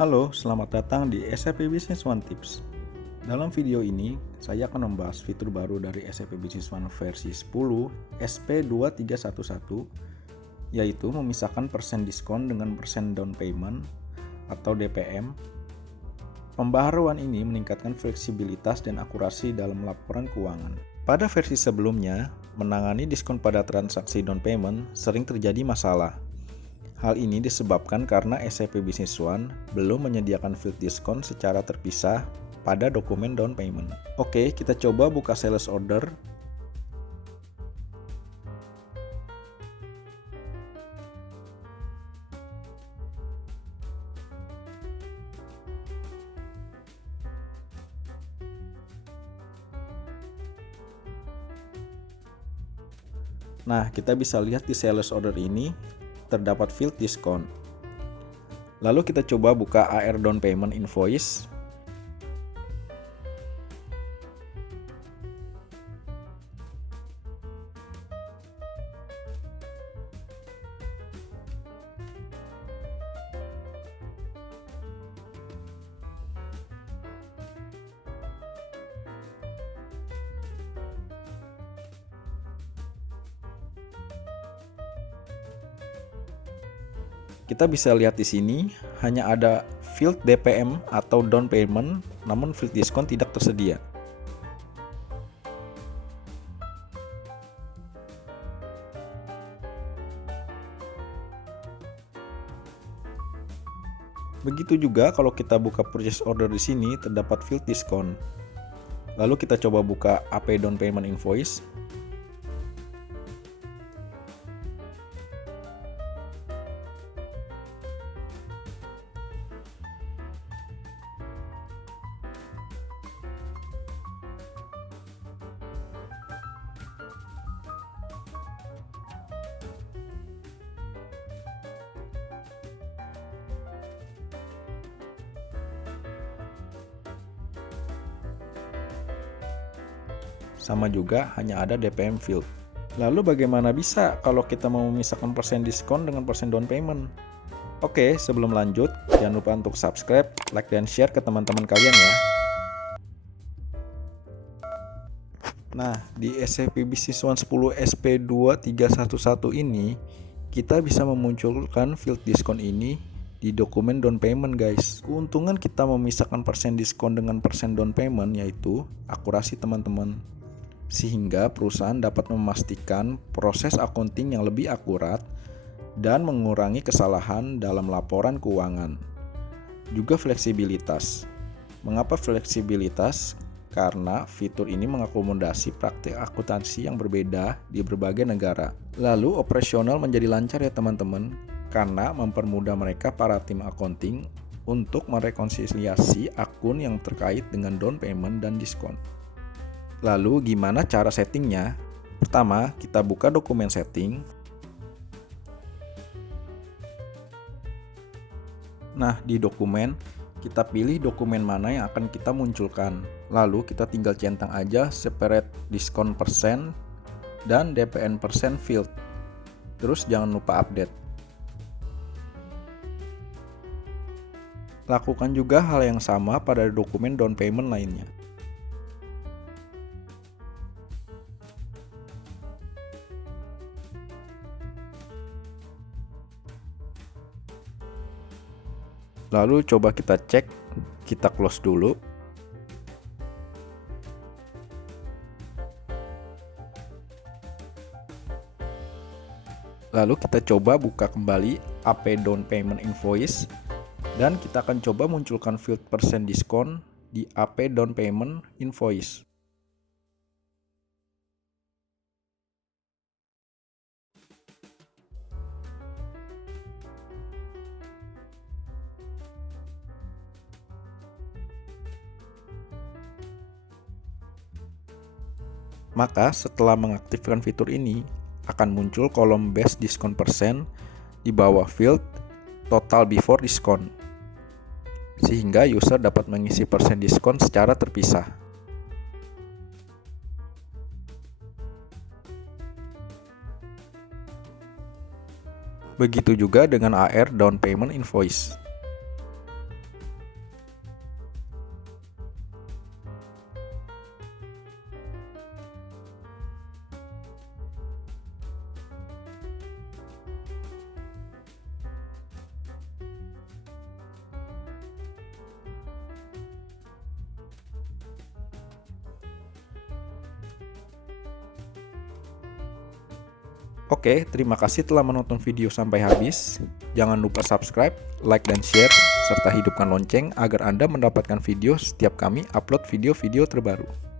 Halo, selamat datang di SAP Business One Tips. Dalam video ini, saya akan membahas fitur baru dari SAP Business One versi 10 SP2311, yaitu memisahkan persen diskon dengan persen down payment atau DPM. Pembaharuan ini meningkatkan fleksibilitas dan akurasi dalam laporan keuangan. Pada versi sebelumnya, menangani diskon pada transaksi down payment sering terjadi masalah. Hal ini disebabkan karena SAP Business One belum menyediakan field diskon secara terpisah pada dokumen down payment. Oke, kita coba buka sales order. Nah, kita bisa lihat di sales order ini terdapat field diskon. Lalu kita coba buka AR down payment invoice. Kita bisa lihat di sini hanya ada field DPM atau down payment, namun field diskon tidak tersedia. Begitu juga kalau kita buka purchase order di sini terdapat field diskon. Lalu kita coba buka AP down payment invoice. Sama juga hanya ada DPM field. Lalu bagaimana bisa kalau kita mau memisahkan persen diskon dengan persen down payment? Oke, sebelum lanjut, jangan lupa untuk subscribe, like, dan share ke teman-teman kalian ya. Nah, di SAP Business One 10 SP2311 ini, kita bisa memunculkan field diskon ini di dokumen down payment guys. Keuntungan kita memisahkan persen diskon dengan persen down payment yaitu akurasi teman-teman, sehingga perusahaan dapat memastikan proses accounting yang lebih akurat dan mengurangi kesalahan dalam laporan keuangan. Juga fleksibilitas. Mengapa fleksibilitas? Karena fitur ini mengakomodasi praktik akuntansi yang berbeda di berbagai negara. Lalu operasional menjadi lancar ya teman-teman, karena mempermudah mereka para tim accounting untuk merekonsiliasi akun yang terkait dengan down payment dan diskon. Lalu gimana cara settingnya? Pertama, kita buka dokumen setting. Nah, di dokumen, kita pilih dokumen mana yang akan kita munculkan. Lalu kita tinggal centang aja separate diskon persen dan DPM persen field. Terus jangan lupa update. Lakukan juga hal yang sama pada dokumen down payment lainnya. Lalu coba kita cek, kita close dulu. Lalu kita coba buka kembali AP down payment invoice dan kita akan coba munculkan field persen diskon di AP down payment invoice. Maka setelah mengaktifkan fitur ini, akan muncul kolom base diskon persen di bawah field total before diskon, sehingga user dapat mengisi persen diskon secara terpisah. Begitu juga dengan AR down payment invoice. Oke, terima kasih telah menonton video sampai habis. Jangan lupa subscribe, like, dan share, serta hidupkan lonceng agar Anda mendapatkan video setiap kami upload video-video terbaru.